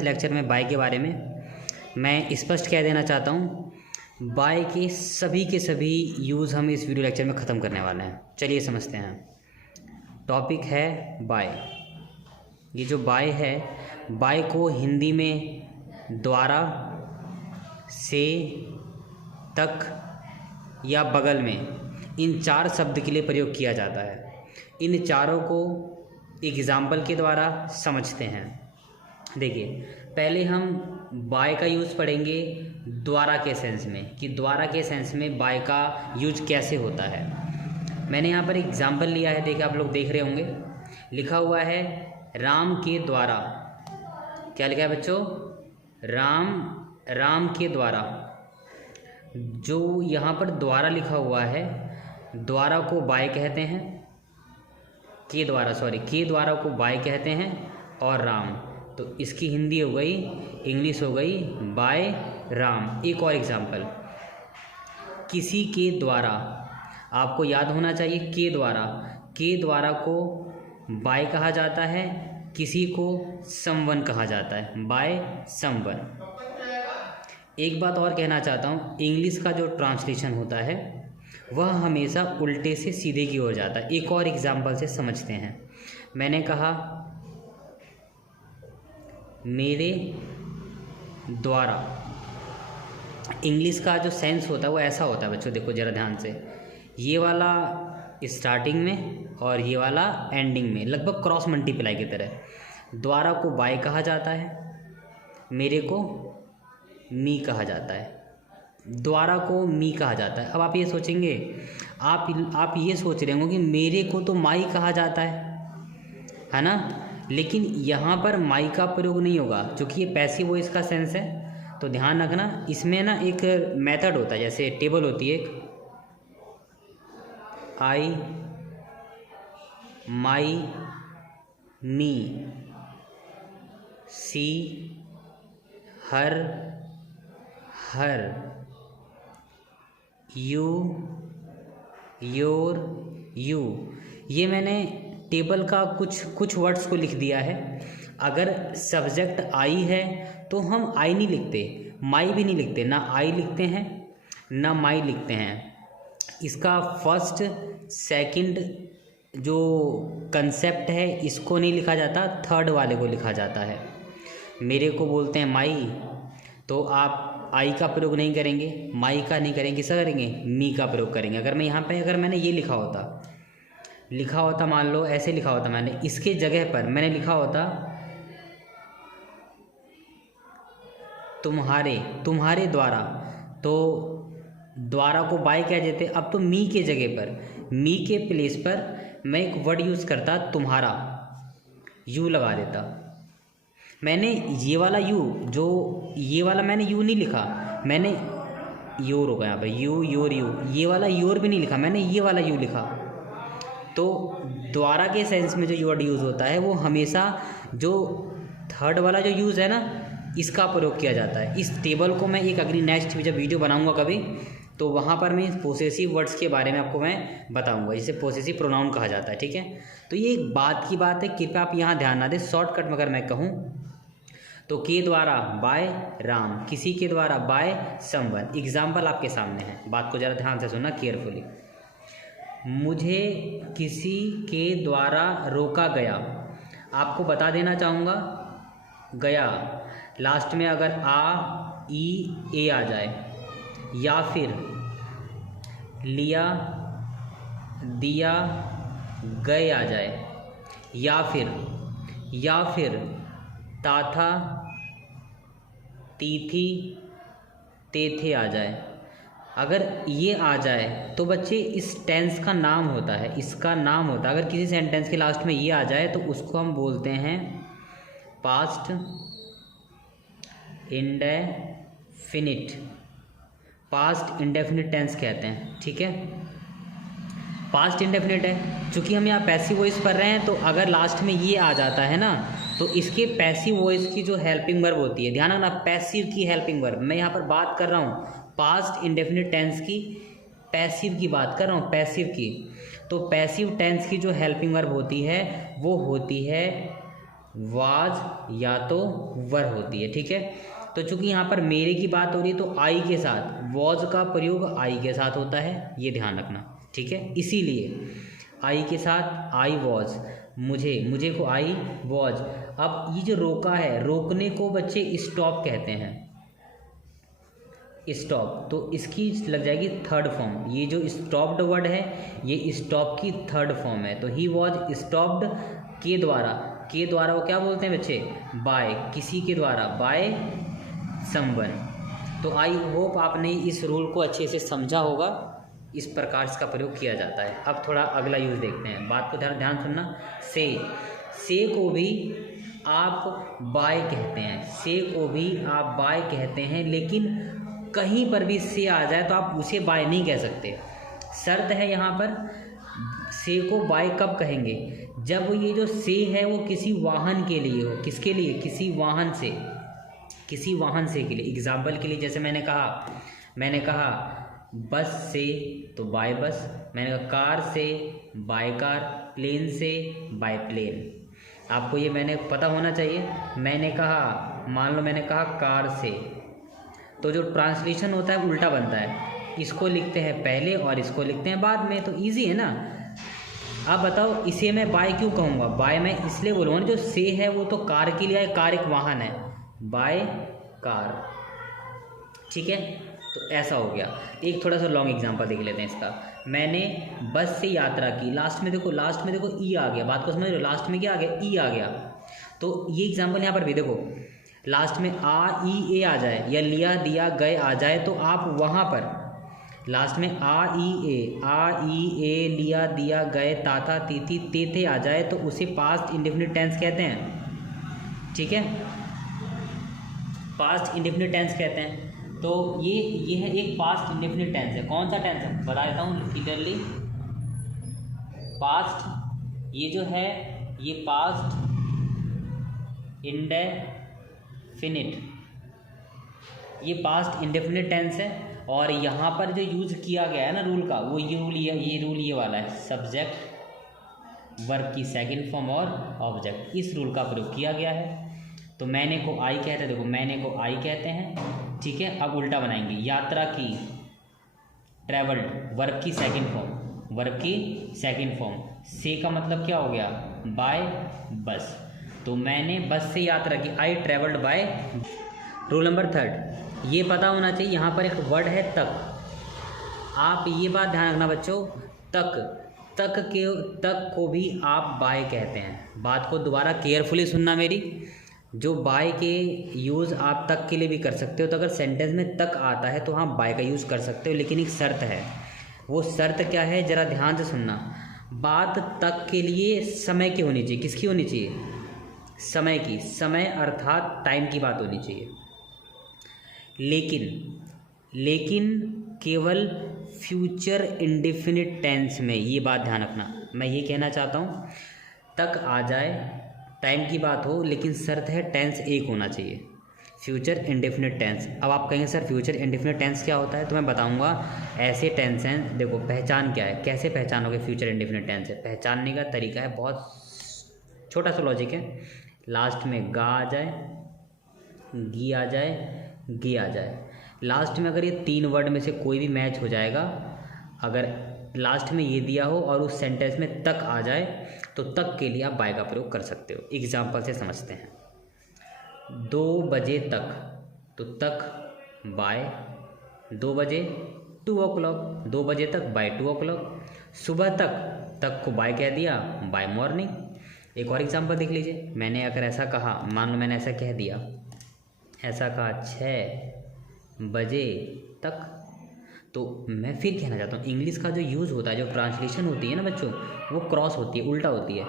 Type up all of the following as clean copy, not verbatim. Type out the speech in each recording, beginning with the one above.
इस लेक्चर में बाय के बारे में। मैं स्पष्ट कह देना चाहता हूँ, बाय के सभी यूज़ हम इस वीडियो लेक्चर में ख़त्म करने वाले हैं। चलिए समझते हैं। टॉपिक है बाय। ये जो बाय है, बाय को हिंदी में द्वारा, से, तक या बगल में, इन 4 शब्द के लिए प्रयोग किया जाता है। इन चारों को एग्जाम्पल के द्वारा समझते हैं। देखिए, पहले हम बाय का यूज़ पढ़ेंगे द्वारा के सेंस में, कि द्वारा के सेंस में बाय का यूज कैसे होता है। मैंने यहाँ पर एग्जाम्पल लिया है, देखिए आप लोग देख रहे होंगे, लिखा हुआ है राम के द्वारा। क्या लिखा है बच्चों? राम के द्वारा। जो यहाँ पर द्वारा लिखा हुआ है, द्वारा को बाय कहते हैं, के द्वारा को बाय कहते हैं, और राम, तो इसकी हिंदी हो गई, इंग्लिश हो गई बाय राम। एक और एग्जाम्पल, किसी के द्वारा, आपको याद होना चाहिए के द्वारा को बाय कहा जाता है, किसी को समवन कहा जाता है, बाय समवन। एक बात और कहना चाहता हूँ, इंग्लिश का जो ट्रांसलेशन होता है वह हमेशा उल्टे से सीधे की ओर जाता है। एक और एग्जाम्पल से समझते हैं। मैंने कहा मेरे द्वारा, इंग्लिश का जो सेंस होता है वो ऐसा होता है बच्चों, देखो ज़रा ध्यान से, ये वाला स्टार्टिंग में और ये वाला एंडिंग में, लगभग क्रॉस मल्टीप्लाई की तरह। द्वारा को बाय कहा जाता है, मेरे को मी कहा जाता है, द्वारा को मी कहा जाता है। अब आप ये सोचेंगे, आप ये सोच रहे होंगे कि मेरे को तो माई कहा जाता है ना, लेकिन यहाँ पर माई का प्रयोग नहीं होगा, क्योंकि ये पैसिव वॉइस का सेंस है। तो ध्यान रखना, इसमें ना एक मेथड होता है, जैसे टेबल होती है एक, आई, माई, मी, सी, हर, यू, योर, यू। ये मैंने टेबल का कुछ वर्ड्स को लिख दिया है। अगर सब्जेक्ट आई है तो हम आई नहीं लिखते, माई भी नहीं लिखते, ना आई लिखते हैं ना माई लिखते हैं। इसका फर्स्ट सेकंड जो कंसेप्ट है इसको नहीं लिखा जाता, थर्ड वाले को लिखा जाता है। मेरे को बोलते हैं माई, तो आप आई का प्रयोग नहीं करेंगे, माई का नहीं करेंगे, किसका करेंगे? मी का प्रयोग करेंगे। अगर मैं यहाँ पे, अगर मैंने ये लिखा होता, मान लो ऐसे लिखा होता, मैंने इसके जगह पर मैंने लिखा होता तुम्हारे द्वारा, तो द्वारा को बाय कह देते। अब तो मी के जगह पर, मी के प्लेस पर मैं एक वर्ड यूज़ करता, तुम्हारा, यू लगा देता। मैंने ये वाला यू, जो ये वाला मैंने यू नहीं लिखा, मैंने योर होगा यहाँ पर, यू, योर, यू, ये वाला योर भी नहीं लिखा, मैंने ये वाला यू लिखा। तो द्वारा के सेंस में जो वर्ड यूज़ होता है वो हमेशा जो थर्ड वाला जो यूज़ है ना, इसका प्रयोग किया जाता है। इस टेबल को मैं एक अगली नेक्स्ट जब वीडियो बनाऊंगा कभी, तो वहाँ पर मैं पोसेसिव वर्ड्स के बारे में आपको मैं बताऊंगा, जिसे पोसेसिव प्रोनाउन कहा जाता है। ठीक है, तो ये एक बात की बात है, कृपया आप यहाँ ध्यान ना दें। शॉर्टकट में अगर मैं कहूँ तो के द्वारा बाय राम, किसी के द्वारा बाय समवन। एग्जाम्पल आपके सामने है, बात को ज़रा ध्यान से सुनना केयरफुली। मुझे किसी के द्वारा रोका गया। आपको बता देना चाहूँगा, गया लास्ट में अगर आ, ई, ए आ जाए, या फिर लिया, दिया, गए आ जाए, या फिर ताथा, तीथी, तेथे आ जाए। अगर ये आ जाए तो बच्चे इस टेंस का नाम होता है, इसका नाम होता है। अगर किसी सेंटेंस के लास्ट में ये आ जाए तो उसको हम बोलते हैं past indefinite, past indefinite tense कहते हैं। ठीक है, पास्ट इंडेफिनिट है। चूँकि हम यहाँ पैसिव वॉइस पढ़ रहे हैं, तो अगर लास्ट में ये आ जाता है ना, तो इसके पैसिव वॉइस की जो हेल्पिंग वर्ब होती है, ध्यान रखना, पैसिव की हेल्पिंग वर्ब। मैं यहाँ पर बात कर रहा हूँ पास्ट इंडेफिनिट टेंस की, पैसिव की बात कर रहा हूँ, पैसिव की। तो पैसिव टेंस की जो हेल्पिंग वर्ब होती है वो होती है वाज या तो वर होती है, ठीक है। तो चूंकि यहाँ पर मेरे की बात हो रही है तो आई के साथ वॉज का प्रयोग आई के साथ होता है, ये ध्यान रखना, ठीक है। इसीलिए आई के साथ आई वॉज, मुझे को आई वॉज। अब ये जो रोका है, रोकने को बच्चे स्टॉप कहते हैं, स्टॉप, तो इसकी लग जाएगी थर्ड फॉर्म। ये जो स्टॉप्ड वर्ड है ये स्टॉप की थर्ड फॉर्म है। तो ही वॉज स्टॉप्ड के द्वारा वो क्या बोलते हैं बच्चे, बाय, किसी के द्वारा, बाय समवन। तो आई होप आपने इस रूल को अच्छे से समझा होगा, इस प्रकार इसका प्रयोग किया जाता है। अब थोड़ा अगला यूज़ देखते हैं, बात को ध्यान सुनना। से को भी आप बाय कहते हैं, से को भी आप बाय कहते हैं, लेकिन कहीं पर भी से आ जाए तो आप उसे बाय नहीं कह सकते। शर्त है यहाँ पर, से को बाय कब कहेंगे, जब ये जो से है वो किसी वाहन के लिए हो। किसके लिए, किसी वाहन से, किसी वाहन से के लिए। एग्जाम्पल के लिए जैसे मैंने कहा बस से तो बाय बस, मैंने कहा कार से बाय कार, प्लेन से बाय प्लेन। आपको ये मैंने पता होना चाहिए। मैंने कहा, मान लो मैंने कहा कार से, तो जो ट्रांसलेशन होता है उल्टा बनता है, इसको लिखते हैं पहले और इसको लिखते हैं बाद में, तो इजी है ना। अब बताओ इसे मैं बाय क्यों कहूँगा, बाय मैं इसलिए बोलूँगा जो से है वो तो कार के लिए है, कार एक वाहन है, बाय कार, ठीक है। तो ऐसा हो गया। एक थोड़ा सा लॉन्ग एग्जांपल देख लेते हैं इसका। मैंने बस से यात्रा की, लास्ट में देखो ई आ गया, बात को समझ रहे हो, लास्ट में क्या आ गया, ई आ गया। तो ये एग्जांपल यहाँ पर भी देखो, लास्ट में आ ई ए आ जाए या लिया दिया गए आ जाए तो आप वहाँ पर लास्ट में आ ई ए लिया दिया गए ताता तीती तेथे आ जाए तो उसे पास्ट इंडेफिनिट टेंस कहते हैं, ठीक है, पास्ट इंडेफिनिट टेंस कहते हैं। तो ये है एक पास्ट इंडेफिनिट टेंस है। कौन सा टेंस है बता देता हूँ क्लियरली। पास्ट, ये जो है ये पास्ट इंडेफिनिट, ये पास्ट इंडेफिनिट टेंस है। और यहाँ पर जो यूज़ किया गया है ना रूल का, वो ये रूल ये वाला है, सब्जेक्ट वर्ब की सेकंड फॉर्म और ऑब्जेक्ट, इस रूल का प्रयोग किया गया है। तो मैंने को आई कहते हैं, देखो मैंने को आई कहते हैं, ठीक है। अब उल्टा बनाएंगे, यात्रा की, ट्रैवल्ड, वर्ब की सेकंड फॉर्म, वर्ब की सेकंड फॉर्म, से का मतलब क्या हो गया, बाय बस। तो मैंने बस से यात्रा की, I travelled bye. Rule number third, ये पता होना चाहिए, यहाँ पर एक वर्ड है तक। आप ये बात ध्यान रखना बच्चों, तक को भी आप बाय कहते हैं। बात को दोबारा केयरफुली सुनना मेरी, जो बाय के यूज़ आप तक के लिए भी कर सकते हो। तो अगर सेंटेंस में तक आता है तो हाँ बाय का यूज़ कर सकते हो, लेकिन एक शर्त है। वो शर्त क्या है, ज़रा ध्यान से सुनना। बात तक के लिए समय की होनी चाहिए, किसकी होनी चाहिए, समय की, समय अर्थात टाइम की बात होनी चाहिए। लेकिन केवल फ्यूचर इंडेफिनिट टेंस में, ये बात ध्यान रखना। मैं ये कहना चाहता हूँ, तक आ जाए, टाइम की बात हो, लेकिन शर्त है टेंस एक होना चाहिए, फ्यूचर इंडेफिनिट टेंस। अब आप कहेंगे सर फ्यूचर इंडेफिनिट टेंस क्या होता है, तो मैं बताऊंगा। ऐसे टेंस हैं, देखो पहचान क्या है, कैसे पहचानोगे फ्यूचर इंडेफिनिट टेंस है। पहचानने का तरीका है, बहुत छोटा सा लॉजिक है। लास्ट में गा आ जाए, गी आ जाए, गे आ जाए, लास्ट में अगर ये तीन वर्ड में से कोई भी मैच हो जाएगा, अगर लास्ट में ये दिया हो और उस सेंटेंस में तक आ जाए तो तक के लिए आप बाय का प्रयोग कर सकते हो। एग्जाम्पल से समझते हैं। 2 बजे तक, तो तक बाय 2 बजे, 2 o'clock, 2 बजे तक बाय 2 o'clock। सुबह तक को बाय कह दिया, बाय मॉर्निंग। एक और एग्जाम्पल देख लीजिए, मैंने अगर ऐसा कहा, मान लो मैंने ऐसा कह दिया, ऐसा कहा 6 बजे तक, तो मैं फिर कहना चाहता हूँ, इंग्लिश का जो यूज़ होता है, जो ट्रांसलेशन होती है ना बच्चों, वो क्रॉस होती है, उल्टा होती है।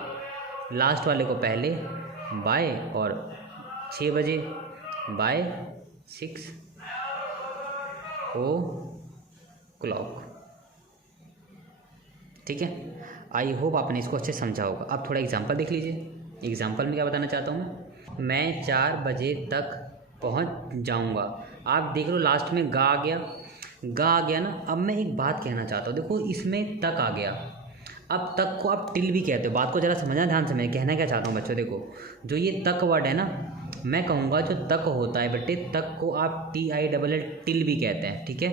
लास्ट वाले को पहले बाय और 6 बजे बाय 6 o'clock, ठीक है। आई होप आपने इसको अच्छे समझा होगा। अब थोड़ा एग्जांपल देख लीजिए। एग्जांपल में क्या बताना चाहता हूँ मैं 4 बजे तक पहुँच जाऊँगा। आप देख लो लास्ट में गा आ गया ना। अब मैं एक बात कहना चाहता हूँ, देखो इसमें तक आ गया। अब तक को आप टिल भी कहते हो। बात को ज़रा समझना ध्यान से, मैं कहना क्या चाहता हूँ बच्चों। देखो जो ये तक वर्ड है ना, मैं कहूँगा जो तक होता है बेटे, तक को आप TILL टिल भी कहते हैं, ठीक है।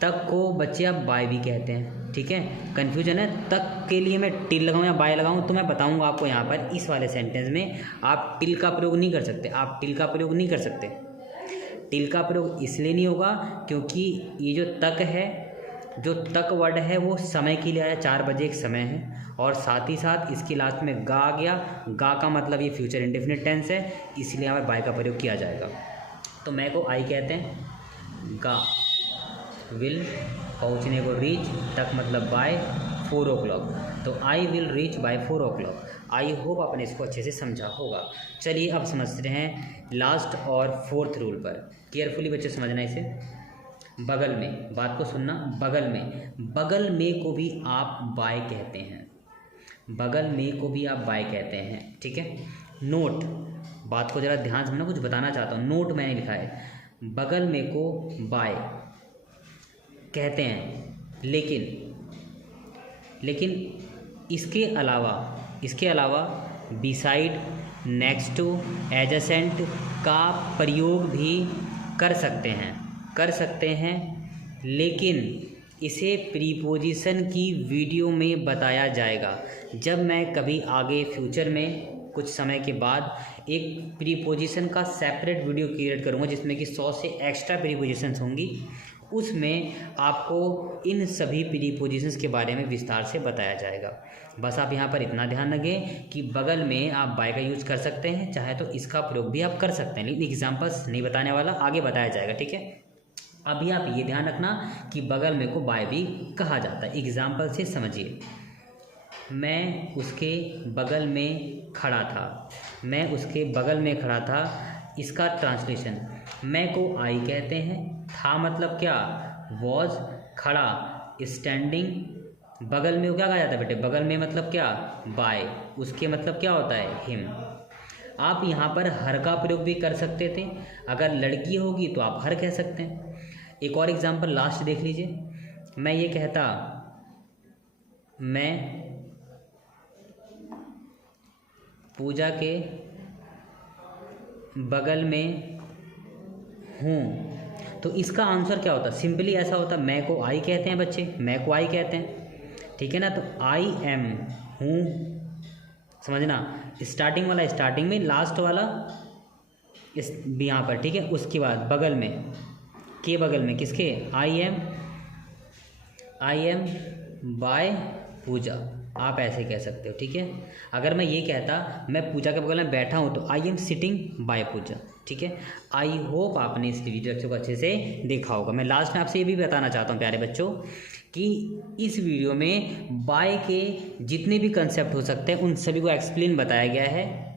तक को बच्चे आप बाय भी कहते हैं, ठीक है। कन्फ्यूजन है, तक के लिए मैं टिल लगाऊँ या बाय लगाऊँ, तो मैं बताऊँगा आपको यहाँ पर। इस वाले सेंटेंस में आप टिल का प्रयोग नहीं कर सकते, आप टिल का प्रयोग नहीं कर सकते। टिल का प्रयोग इसलिए नहीं होगा क्योंकि ये जो तक है, जो तक वर्ड है वो समय के लिए आया, 4 बजे एक समय है, और साथ ही साथ इसके लास्ट में गा आ गया। गा का मतलब ये फ्यूचर इंडेफिनिट टेंस है, इसलिए यहाँ पर बाय का प्रयोग किया जाएगा। तो मैं को आई कहते हैं, गा विल पहुँचने को रीच, तक मतलब बाय 4 o'clock, तो I will reach by 4 o'clock। I hope आपने इसको अच्छे से समझा होगा। चलिए अब समझते हैं लास्ट और 4th रूल पर। केयरफुली बच्चे समझना इसे। बगल में, बात को सुनना, बगल में, बगल में को भी आप बाय कहते हैं, बगल में को भी आप बाय कहते हैं, ठीक है। नोट, बात को ज़रा ध्यान से समझना, कुछ बताना चाहता हूँ। नोट मैंने लिखा है, बगल में को बाय कहते हैं, लेकिन इसके अलावा बिसाइड, नेक्स्ट टू, एडजेसेंट का प्रयोग भी कर सकते हैं, लेकिन इसे प्रीपोजिशन की वीडियो में बताया जाएगा। जब मैं कभी आगे फ्यूचर में कुछ समय के बाद एक प्रीपोजिशन का सेपरेट वीडियो क्रिएट करूँगा जिसमें कि 100 से एक्स्ट्रा प्रीपोजिशंस होंगी, उसमें आपको इन सभी प्रीपोजिशंस के बारे में विस्तार से बताया जाएगा। बस आप यहाँ पर इतना ध्यान रखें कि बगल में आप बाय का यूज़ कर सकते हैं, चाहे तो इसका प्रयोग भी आप कर सकते हैं, लेकिन एग्जाम्पल्स नहीं बताने वाला, आगे बताया जाएगा, ठीक है। अभी आप ये ध्यान रखना कि बगल में को बाय भी कहा जाता है। एग्जाम्पल से समझिए, मैं उसके बगल में खड़ा था, मैं उसके बगल में खड़ा था। इसका ट्रांसलेशन, मैं को आई कहते हैं, था मतलब क्या, वॉज, खड़ा, स्टैंडिंग। बगल में क्या कहा जाता है बेटे, बगल में मतलब क्या, बाय, उसके मतलब क्या होता है, हिम। आप यहाँ पर हर का प्रयोग भी कर सकते थे, अगर लड़की होगी तो आप हर कह सकते हैं। एक और एग्जांपल लास्ट देख लीजिए, मैं ये कहता, मैं पूजा के बगल में हूँ, तो इसका आंसर क्या होता, सिंपली ऐसा होता, मैं को आई कहते हैं बच्चे, मैं को आई कहते हैं, ठीक है ना। तो आई एम, हूँ, समझना, स्टार्टिंग वाला स्टार्टिंग में, लास्ट वाला इस यहाँ पर, ठीक है। उसके बाद बगल में, के बगल में, किसके, आई एम बाय पूजा, आप ऐसे कह सकते हो, ठीक है। अगर मैं ये कहता मैं पूजा के बगल में बैठा हूँ, तो आई एम सिटिंग बाय पूजा, ठीक है। आई होप आपने इस वीडियो को अच्छे से देखा होगा। मैं लास्ट में आपसे ये भी बताना चाहता हूँ प्यारे बच्चों कि इस वीडियो में बाय के जितने भी कंसेप्ट हो सकते हैं उन सभी को एक्सप्लेन बताया गया है।